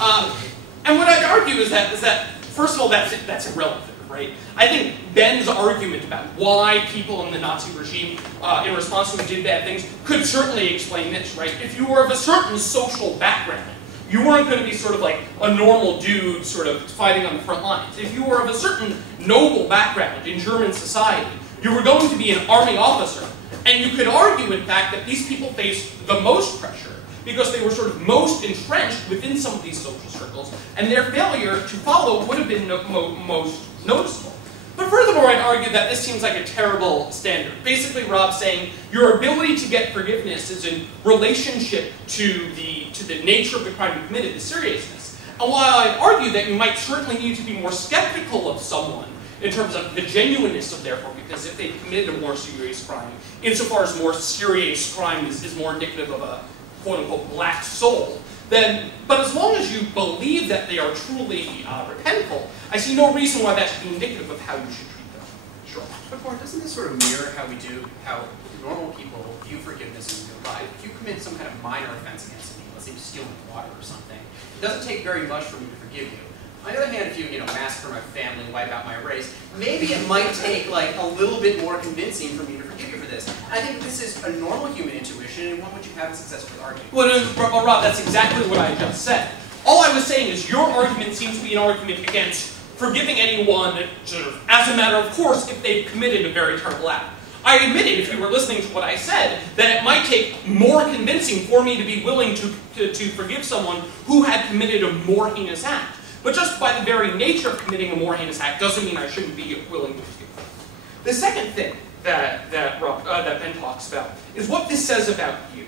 And what I'd argue is that first of all, that's irrelevant, right? I think Ben's argument about why people in the Nazi regime, in response to who did bad things, could certainly explain this, right? If you were of a certain social background, you weren't going to be sort of like a normal dude sort of fighting on the front lines. If you were of a certain noble background in German society, you were going to be an army officer. And you could argue, in fact, that these people faced the most pressure because they were sort of most entrenched within some of these social circles, and their failure to follow would have been most noticeable. But furthermore, I'd argue that this seems like a terrible standard. Basically, Rob's saying your ability to get forgiveness is in relationship to the nature of the crime you committed, the seriousness. And while I'd argue that you might certainly need to be more skeptical of someone in terms of the genuineness of their forgiveness if they've committed a more serious crime, insofar as more serious crime is more indicative of a quote-unquote black soul, but as long as you believe that they are truly repentful, I see no reason why that should be indicative of how you should treat them. Sure. But Korn, doesn't this sort of mirror how normal people view forgiveness in real life? If you commit some kind of minor offense against me, let's say stealing water or something, it doesn't take very much for me to forgive you. On the other hand, if you massacre my family, wipe out my race, maybe it might take like a little bit more convincing for me to forgive you for this. I think this is a normal human intuition and one which you haven't successfully argued. Well, Rob, that's exactly what I just said. All I was saying is your argument seems to be an argument against forgiving anyone sort of as a matter of course if they've committed a very terrible act. I admitted, if you were listening to what I said, that it might take more convincing for me to be willing to forgive someone who had committed a more heinous act. But just by the very nature of committing a more heinous act doesn't mean I shouldn't be willing to forgive them. The second thing that Ben talks about is what this says about you.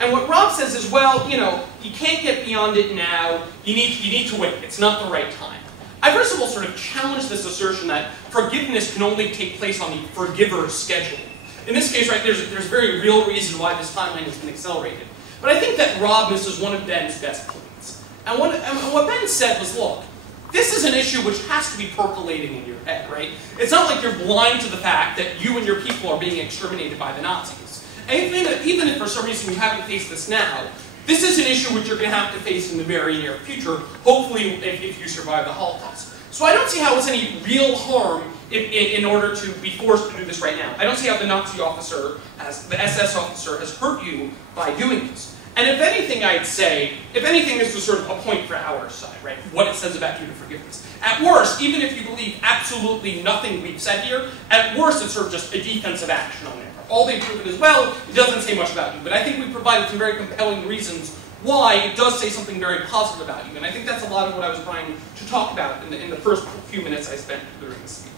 And what Rob says is, well, you can't get beyond it now. You need to wait. It's not the right time. I first of all sort of challenge this assertion that forgiveness can only take place on the forgiver's schedule. In this case, right, there's a very real reason why this timeline has been accelerated. But I think that Rob misses one of Ben's best points. And what Ben said was, look, this is an issue which has to be percolating in your head, right? It's not like you're blind to the fact that you and your people are being exterminated by the Nazis. And even if for some reason you haven't faced this now, this is an issue which you're going to have to face in the very near future, hopefully if you survive the Holocaust. So I don't see how it's any real harm in order to be forced to do this right now. I don't see how the Nazi officer, the SS officer, has hurt you by doing this. And if anything, I'd say, this was sort of a point for our side, right? What it says about you to forgiveness. At worst, even if you believe absolutely nothing we've said here, at worst it's sort of just a defensive action on their part. All they've proven is, well, it doesn't say much about you. But I think we provided some very compelling reasons why it does say something very positive about you. And I think that's a lot of what I was trying to talk about in the first few minutes I spent during the speech.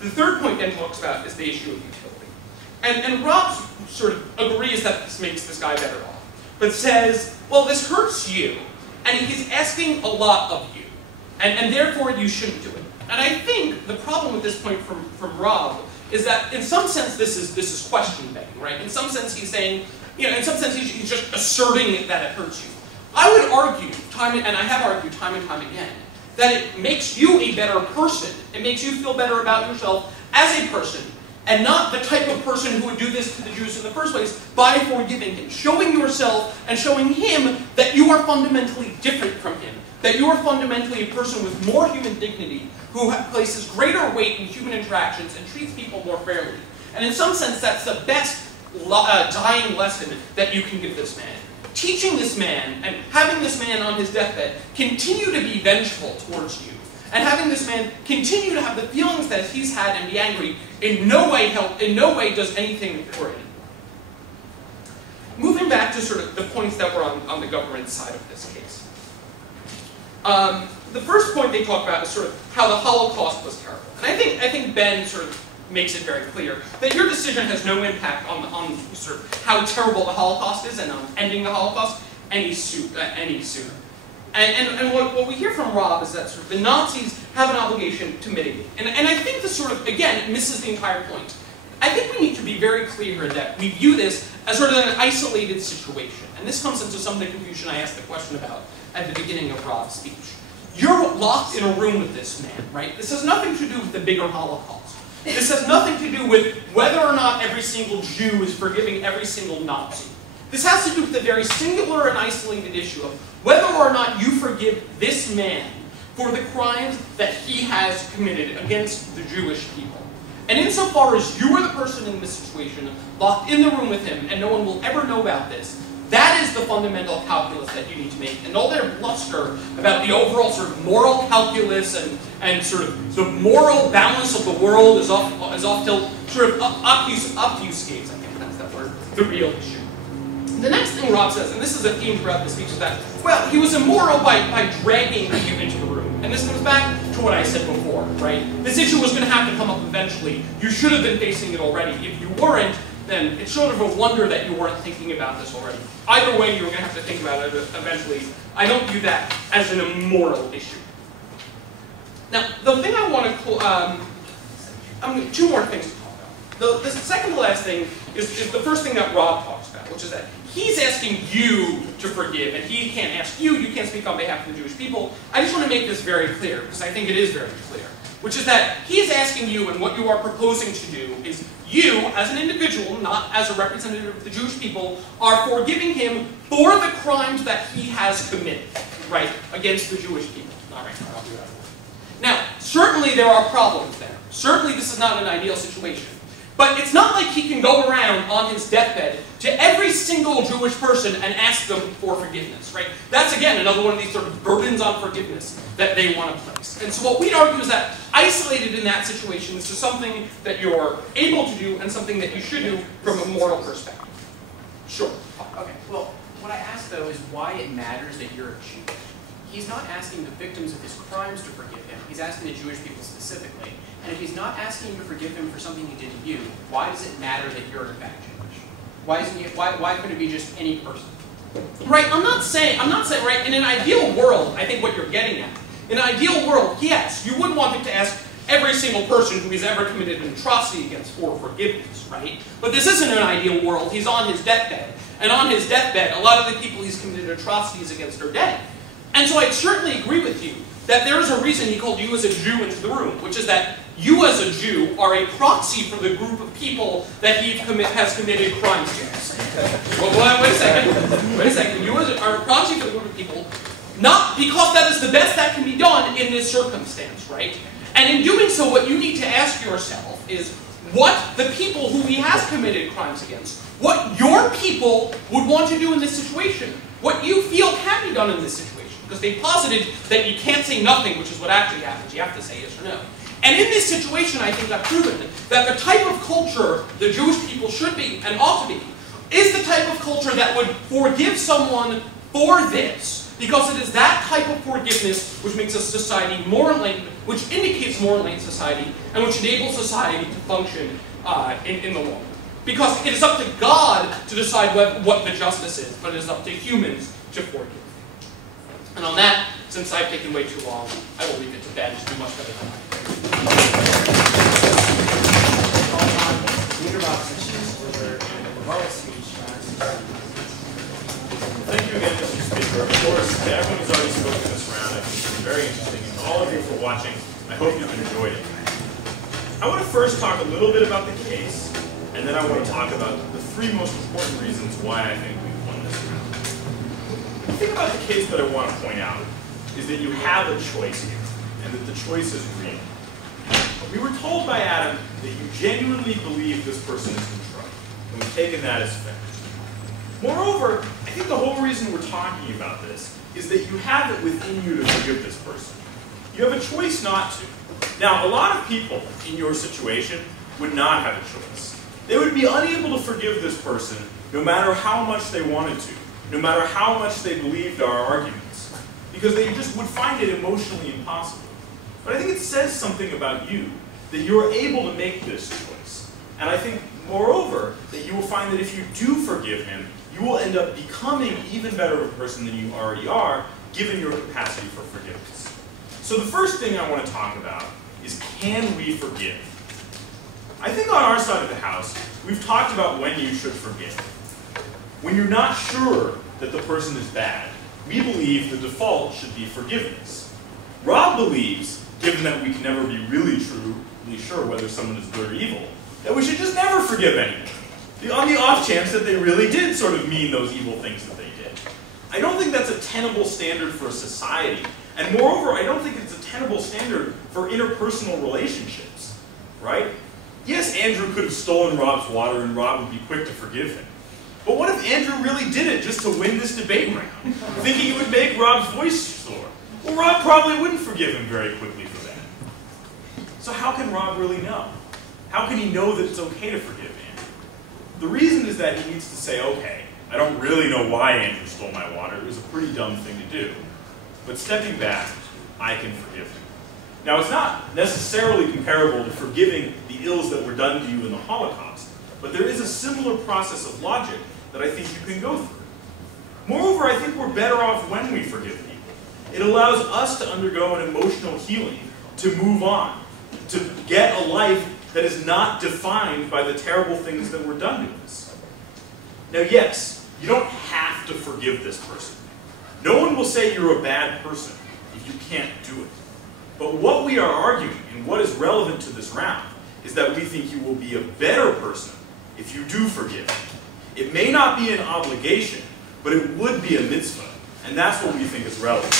The third point Ben talks about is the issue of utility. And Rob sort of agrees that this makes this guy better off, but says, well, this hurts you, and he's asking a lot of you, and therefore you shouldn't do it. And I think the problem with this point from Rob is that in some sense this is question begging, right? In some sense he's saying, in some sense he's just asserting that it hurts you. I would argue, and I have argued time and time again, that it makes you a better person. It makes you feel better about yourself as a person, and not the type of person who would do this to the Jews in the first place, by forgiving him. Showing yourself and showing him that you are fundamentally different from him. That you are fundamentally a person with more human dignity, who places greater weight in human interactions and treats people more fairly. And in some sense, that's the best dying lesson that you can give this man. Teaching this man, and having this man on his deathbed continue to be vengeful towards you, and having this man continue to have the feelings that he's had and be angry, in no way does anything for him. Moving back to sort of the points that were on the government side of this case. The first point they talk about is sort of how the Holocaust was terrible. And I think Ben sort of makes it very clear that your decision has no impact on sort of how terrible the Holocaust is and on ending the Holocaust any sooner. And what we hear from Rob is that sort of the Nazis have an obligation to mitigate. And I think this sort of, again, it misses the entire point. I think we need to be very clear that we view this as sort of an isolated situation. And this comes into some of the confusion I asked the question about at the beginning of Rob's speech. You're locked in a room with this man, right? This has nothing to do with the bigger Holocaust. This has nothing to do with whether or not every single Jew is forgiving every single Nazi. This has to do with the very singular and isolated issue of whether or not you forgive this man for the crimes that he has committed against the Jewish people. And insofar as you are the person in this situation, locked in the room with him, and no one will ever know about this, that is the fundamental calculus that you need to make. And all their bluster about the overall sort of moral calculus and sort of the moral balance of the world is off till sort of obfuscates, I think that's that word, the real issue. The next thing Rob says, and this is a theme throughout the speech, is that, well, he was immoral by dragging you into the room. And this comes back to what I said before, right? This issue was going to have to come up eventually. You should have been facing it already. If you weren't, then it's sort of a wonder that you weren't thinking about this already. Either way, you were going to have to think about it eventually. I don't view that as an immoral issue. Now, the thing I want to, two more things to talk about. The second to last thing is the first thing that Rob talks about, which is that he's asking you to forgive, and he can't ask you, you can't speak on behalf of the Jewish people. I just want to make this very clear, because I think it is very clear, which is that he's asking you, and what you are proposing to do is you, as an individual, not as a representative of the Jewish people, are forgiving him for the crimes that he has committed, right, against the Jewish people. All right, I'll do that. Now, certainly there are problems there. Certainly this is not an ideal situation. But it's not like he can go around on his deathbed to every single Jewish person and ask them for forgiveness, right? That's, again, another one of these sort of burdens on forgiveness that they want to place. And so what we'd argue is that isolated in that situation, this is something that you're able to do and something that you should do from a moral perspective. Sure. Okay, well, what I ask, though, is why it matters that you're a Jew. He's not asking the victims of his crimes to forgive him. He's asking the Jewish people specifically. And if he's not asking you to forgive him for something he did to you, why does it matter that you're in fact Jewish? Why couldn't it be just any person? Right, I'm not saying, right, in an ideal world, I think what you're getting at, in an ideal world, yes, you would want him to ask every single person who he's ever committed an atrocity against for forgiveness, right? But this isn't an ideal world. He's on his deathbed. And on his deathbed, a lot of the people he's committed atrocities against are dead. And so I'd certainly agree with you that there is a reason he called you as a Jew into the room, which is that you as a Jew are a proxy for the group of people that he has committed crimes against. Well, wait a second. You are a proxy for the group of people, not because that is the best that can be done in this circumstance, right? And in doing so, what you need to ask yourself is what the people who he has committed crimes against, what your people would want to do in this situation, what you feel can be done in this situation. Because they posited that you can't say nothing, which is what actually happens. You have to say yes or no. And in this situation, I think I've proven that the type of culture the Jewish people should be and ought to be is the type of culture that would forgive someone for this, because it is that type of forgiveness which makes a society more enlightened, which indicates more enlightened society, and which enables society to function in the long run. Because it is up to God to decide what the justice is, but it is up to humans to forgive. And on that, since I've taken way too long, I will leave it to Ben to do much better than I. Thank you again, Mr. Speaker. Of course, to everyone who's already spoken this round, I think it's been very interesting. And to all of you for watching, I hope you've enjoyed it. I want to first talk a little bit about the case, and then I want to talk about the three most important reasons why I think we've won this round. The thing about the case that I want to point out is that you have a choice here, and that the choice is real. We were told by Adam that you genuinely believe this person is in trouble, and we've taken that as fact. Moreover, I think the whole reason we're talking about this is that you have it within you to forgive this person. You have a choice not to. Now, a lot of people in your situation would not have a choice. They would be unable to forgive this person no matter how much they wanted to, no matter how much they believed our arguments, because they just would find it emotionally impossible. But I think it says something about you, that you're able to make this choice. And I think, moreover, that you will find that if you do forgive him, you will end up becoming even better of a person than you already are, given your capacity for forgiveness. So the first thing I want to talk about is, can we forgive? I think on our side of the house, we've talked about when you should forgive. When you're not sure that the person is bad, we believe the default should be forgiveness. Rob believes, given that we can never be really truly sure whether someone is good or evil, that we should just never forgive anyone, On the off chance that they really did sort of mean those evil things that they did. I don't think that's a tenable standard for society. And moreover, I don't think it's a tenable standard for interpersonal relationships, right? Yes, Andrew could have stolen Rob's water and Rob would be quick to forgive him. But what if Andrew really did it just to win this debate round, thinking it would make Rob's voice soar? Well, Rob probably wouldn't forgive him very quickly for that. So how can Rob really know? How can he know that it's okay to forgive Andrew? The reason is that he needs to say, okay, I don't really know why Andrew stole my water. It was a pretty dumb thing to do. But stepping back, I can forgive him. Now, it's not necessarily comparable to forgiving the ills that were done to you in the Holocaust, but there is a similar process of logic that I think you can go through. Moreover, I think we're better off when we forgive people. It allows us to undergo an emotional healing, to move on, to get a life that is not defined by the terrible things that were done to us. Now, yes, you don't have to forgive this person. No one will say you're a bad person if you can't do it. But what we are arguing, and what is relevant to this round, is that we think you will be a better person if you do forgive. It may not be an obligation, but it would be a mitzvah. And that's what we think is relevant. The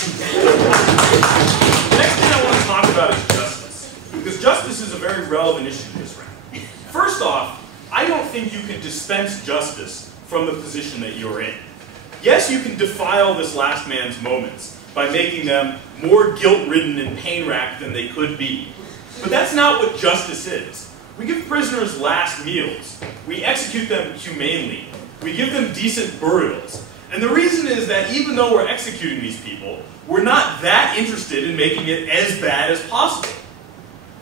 next thing I want to talk about is justice. Because justice is a very relevant issue in this round. First off, I don't think you can dispense justice from the position that you're in. Yes, you can defile this last man's moments by making them more guilt-ridden and pain-racked than they could be. But that's not what justice is. We give prisoners last meals. We execute them humanely. We give them decent burials. And the reason is that even though we're executing these people, we're not that interested in making it as bad as possible.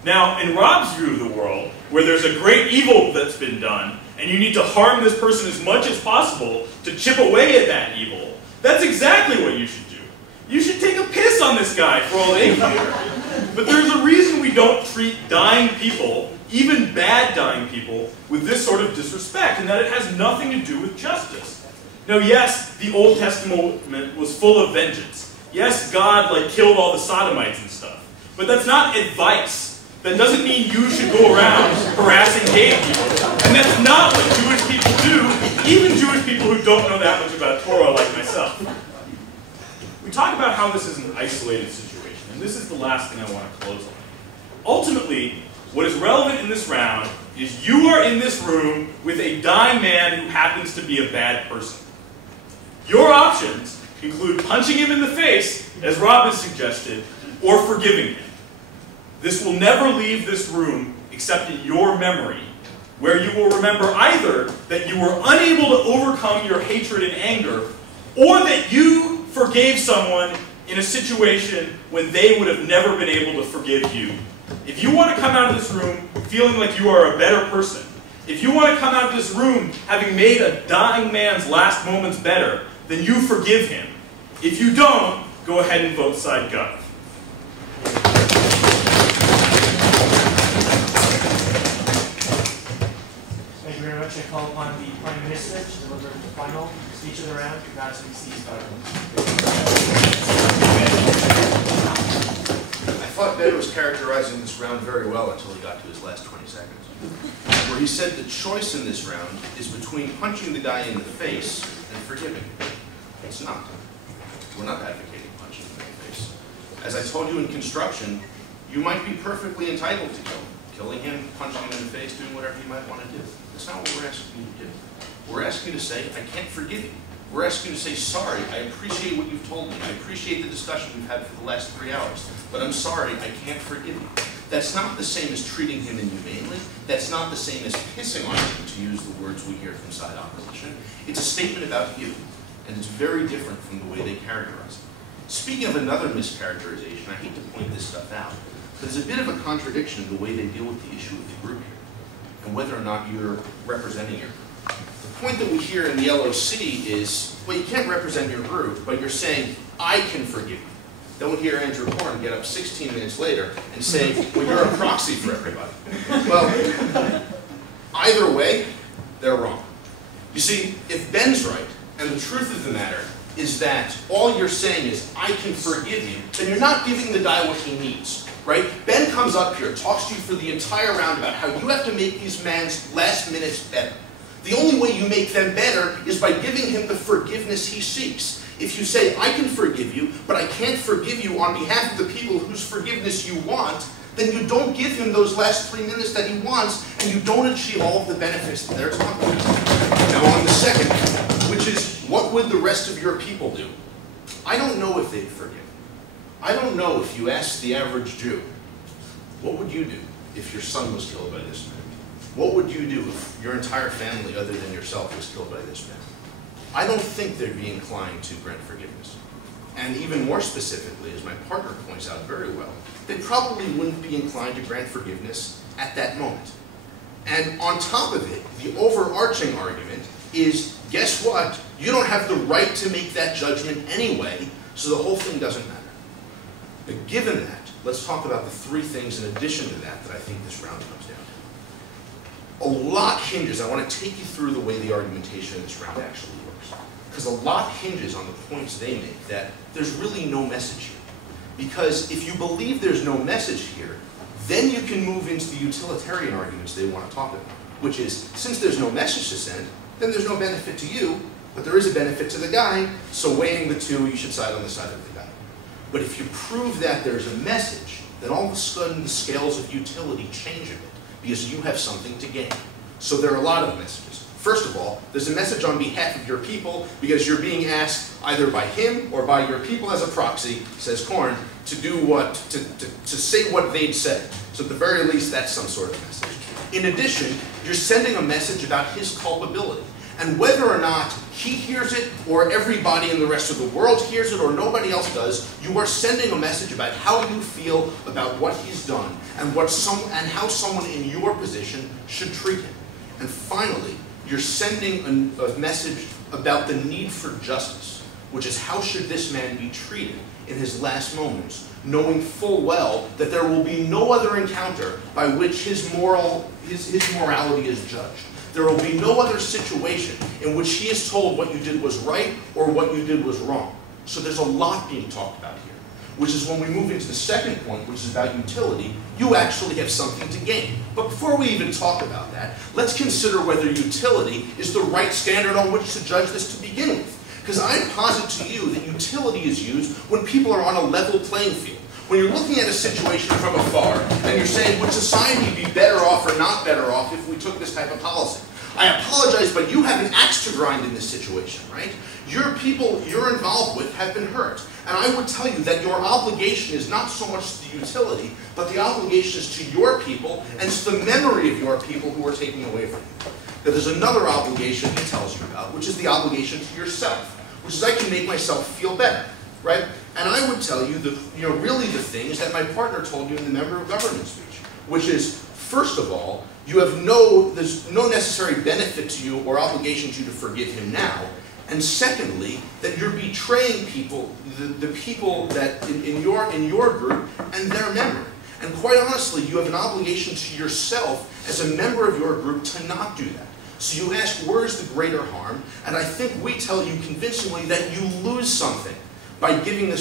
Now, in Rob's view of the world, where there's a great evil that's been done, and you need to harm this person as much as possible to chip away at that evil, that's exactly what you should do. You should take a piss on this guy for all they care. But there's a reason we don't treat dying people, even bad dying people, with this sort of disrespect, and that it has nothing to do with justice. Now, yes, the Old Testament was full of vengeance. Yes, God killed all the sodomites and stuff. But that's not advice. That doesn't mean you should go around harassing gay people. And that's not what Jewish people do, even Jewish people who don't know that much about Torah like myself. We talk about how this is an isolated situation, and this is the last thing I want to close on. Ultimately, what is relevant in this round is you are in this room with a dying man who happens to be a bad person. Your options include punching him in the face, as Rob has suggested, or forgiving him. This will never leave this room except in your memory, where you will remember either that you were unable to overcome your hatred and anger, or that you forgave someone in a situation when they would have never been able to forgive you. If you want to come out of this room feeling like you are a better person, if you want to come out of this room having made a dying man's last moments better, then you forgive him. If you don't, go ahead and vote side gov. Thank you very much. I call upon the Prime Minister to deliver the final speech of the round. I thought Ben was characterizing this round very well until he got to his last 20 seconds, where he said the choice in this round is between punching the guy in the face and forgiving him. It's not. We're not advocating punching him in the face. As I told you in construction, you might be perfectly entitled to killing him, punching him in the face, doing whatever you might want to do. That's not what we're asking you to do. We're asking you to say, I can't forgive you. We're asking you to say, sorry, I appreciate what you've told me. I appreciate the discussion we've had for the last 3 hours. But I'm sorry, I can't forgive you. That's not the same as treating him inhumanely. That's not the same as pissing on him, to use the words we hear from side opposition. It's a statement about you. And it's very different from the way they characterize it. Speaking of another mischaracterization, I hate to point this stuff out, but there's a bit of a contradiction in the way they deal with the issue of the group here, and whether or not you're representing your group. The point that we hear in the LOC is, well, you can't represent your group, but you're saying, I can forgive you. Then we'll hear Andrew Korn get up 16 minutes later and say, well, you're a proxy for everybody. Well, either way, they're wrong. You see, if Ben's right, and the truth of the matter is that all you're saying is, I can forgive you, then you're not giving the guy what he needs, right? Ben comes up here, talks to you for the entire round about how you have to make these man's last minutes better. The only way you make them better is by giving him the forgiveness he seeks. If you say, I can forgive you, but I can't forgive you on behalf of the people whose forgiveness you want, then you don't give him those last 3 minutes that he wants, and you don't achieve all of the benefits that they're talking about. Now on the second point, which is, what would the rest of your people do? I don't know if they'd forgive. I don't know if you asked the average Jew, what would you do if your son was killed by this man? What would you do if your entire family, other than yourself, was killed by this man? I don't think they'd be inclined to grant forgiveness. And even more specifically, as my partner points out very well, they probably wouldn't be inclined to grant forgiveness at that moment. And on top of it, the overarching argument is, guess what? You don't have the right to make that judgment anyway, so the whole thing doesn't matter. But given that, let's talk about the 3 things in addition to that I think this round comes down to. A lot hinges, I want to take you through the way the argumentation in this round actually works. Because a lot hinges on the points they make that there's really no message here. Because if you believe there's no message here, then you can move into the utilitarian arguments they want to talk about. Which is, since there's no message to send, then there's no benefit to you, but there is a benefit to the guy, so weighing the two, you should side on the side of the guy. But if you prove that there's a message, then all of a sudden the scales of utility change a bit, because you have something to gain. So there are a lot of messages. First of all, there's a message on behalf of your people, because you're being asked either by him or by your people as a proxy, says Korn, to do what, to say what they'd say. So at the very least, that's some sort of message. In addition, you're sending a message about his culpability. And whether or not he hears it, or everybody in the rest of the world hears it, or nobody else does, you are sending a message about how you feel about what he's done, and how someone in your position should treat him. And finally, you're sending a message about the need for justice, which is how should this man be treated in his last moments, knowing full well that there will be no other encounter by which his morality is judged. There will be no other situation in which he is told what you did was right or what you did was wrong. So there's a lot being talked about here, which is when we move into the second point, which is about utility, you actually have something to gain. But before we even talk about that, let's consider whether utility is the right standard on which to judge this to begin with. Because I posit to you that utility is used when people are on a level playing field. When you're looking at a situation from afar, and you're saying, would society be better off or not better off if we took this type of policy? I apologize, but you have an axe to grind in this situation, right? Your people you're involved with have been hurt. And I would tell you that your obligation is not so much the utility, but the obligation is to your people and to the memory of your people who are taking away from you. That there's another obligation he tells you about, which is the obligation to yourself, which is I can make myself feel better, right? And I would tell you, really the things that my partner told you in the member of government speech, which is, first of all, there's no necessary benefit to you or obligation to you to forgive him now. And secondly, that you're betraying people, the people that in your group and their memory. And quite honestly, you have an obligation to yourself as a member of your group to not do that. So you ask, where's the greater harm? And I think we tell you convincingly that you lose something by giving this